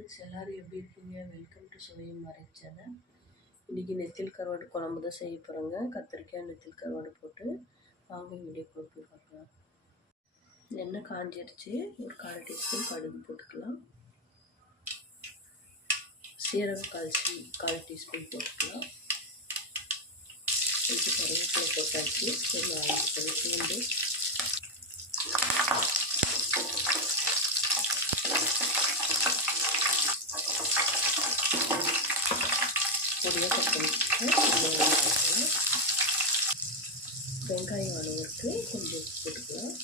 Friends, எல்லோரும் எப்படி இருக்கீங்க? வெல்கம் டு சுவையும் மறை சேனல். இன்றைக்கி நெத்தில் கருவாடு குழம்பு தான் செய்ய போகிறோங்க. கத்திரிக்காய் நெத்தில் கருவாடு போட்டு வாங்க வீடியோக்குள்ள போய் பார்க்கலாம். எண்ணெய் காஞ்சிருச்சு. ஒரு 1/4 டீஸ்பூன் கடுகு போட்டுக்கலாம். சீரகம் 1/4 டீஸ்பூன் போட்டுக்கலாம். கொஞ்சம் கருவேப்பிலை போட்டாச்சு. ஒரு 4 பூண்டு, பொடியாக கட் பண்ணிட்டு வெங்காயம் அளவுக்கு கொஞ்சம் போட்டுக்கலாம்.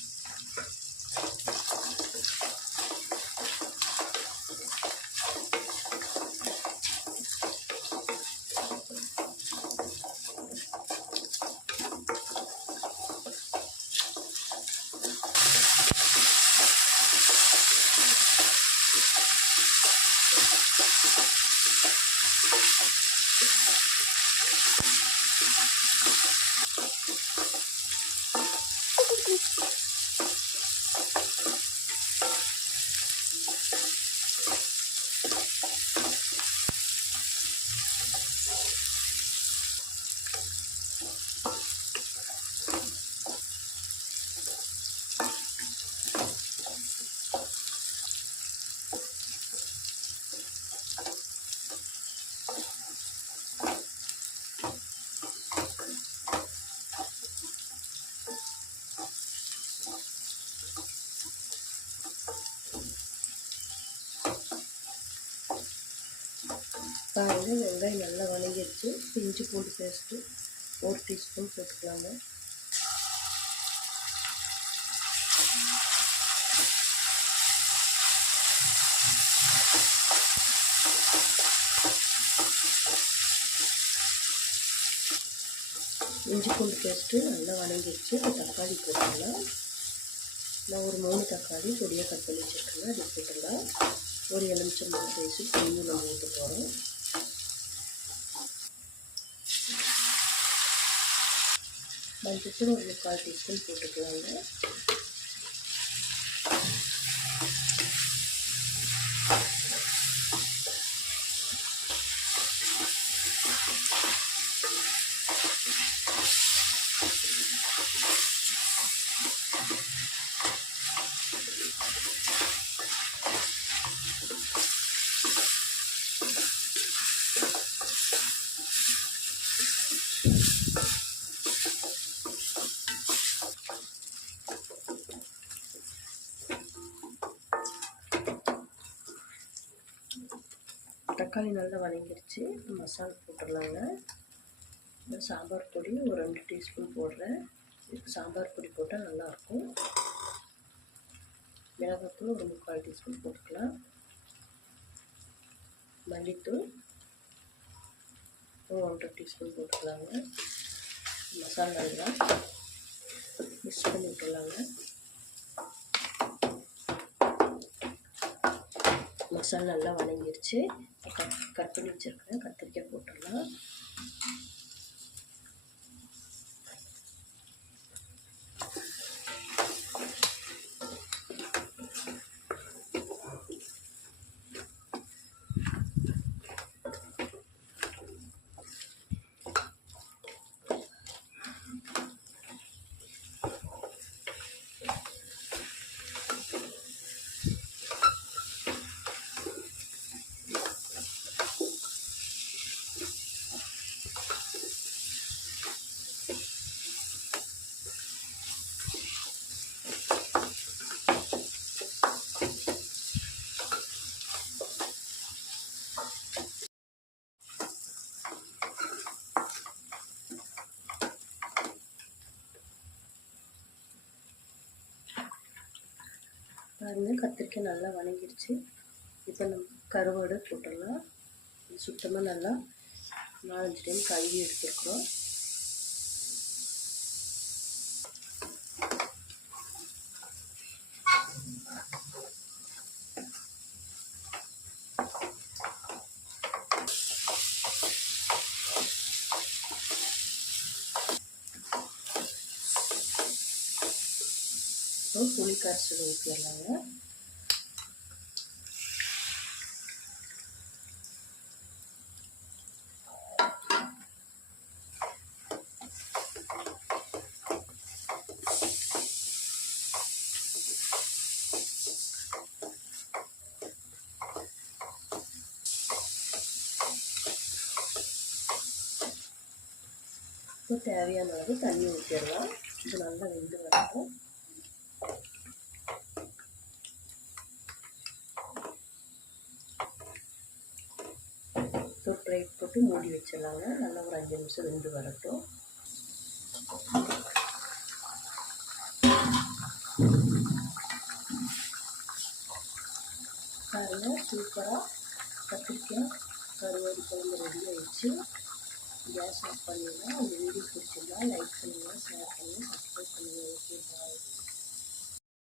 பாருங்க, வெங்காயம் நல்லா வணங்கிடுச்சு. இஞ்சி பூண்டு பேஸ்ட்டு 1 டீஸ்பூன் போட்டுக்கலாங்க. இஞ்சி பூண்டு பேஸ்ட்டு நல்லா வணங்கிடுச்சு. தக்காளி போட்டுக்கலாம். நான் ஒரு 3 தக்காளி பொடியாக கட் பண்ணி வச்சுருக்கேங்க. அது போட்டுக்கலாம். ஒரு எலுமிச்சம்பழம் சைஸு புளி நம்ம ஊற்ற போகிறோம். மஞ்சள் ஒரு 3/4 டீஸ்பூன் போட்டுக்கலாங்க. தக்காளி நல்லா வதங்கிடுச்சு. மசாலா போட்டுடலாங்க. சாம்பார் பொடி ஒரு 2 டீஸ்பூன் போடுறேன். இதுக்கு சாம்பார் பொடி போட்டால் நல்லாயிருக்கும். மிளகாத்தூள் ஒரு 3/4 டீஸ்பூன் போட்டுக்கலாம். மல்லித்தூள் ஒரு 1/2 டீஸ்பூன் போட்டுக்கலாங்க. மசாலா நல்லா மிக்ஸ் பண்ணி விட்டுலாங்க. மசாலா நல்லா வதங்கிடுச்சு. கட் பண்ணி வச்சுருக்கேன் கத்திரிக்காய் போட்டுடலாம். பாருங்கள், கத்திரிக்காய் நல்லா வணங்கிடுச்சு. இப்போ நம்ம கருவாடு போட்டுடலாம். சுத்தமாக நல்லா 4-5 டைம் கழுவி எடுத்துருக்குறோம். புளி கரைச்சி ஊற்றிடலாங்க. இப்போ தேவையான அளவு தண்ணி ஊற்றிடலாம். இது நல்லா வெந்து வரட்டும். ஒரு பிளேட் போட்டு மூடி வச்சிடலாங்க. நல்லா ஒரு 5 நிமிஷம் வெந்து வரட்டும். பாருங்கள், சூப்பராக கத்திரிக்காய் கருவாடு குழம்பு ரெடி ஆயிடுச்சு. கேஸ் ஆஃப் பண்ணிடலாம். இந்த வீடியோ பிடிச்சிருந்தா லைக் பண்ணுங்கள், ஷேர் பண்ணுங்கள், சப்ஸ்கிரைப் பண்ணுங்கள். ஓகே, பாய்.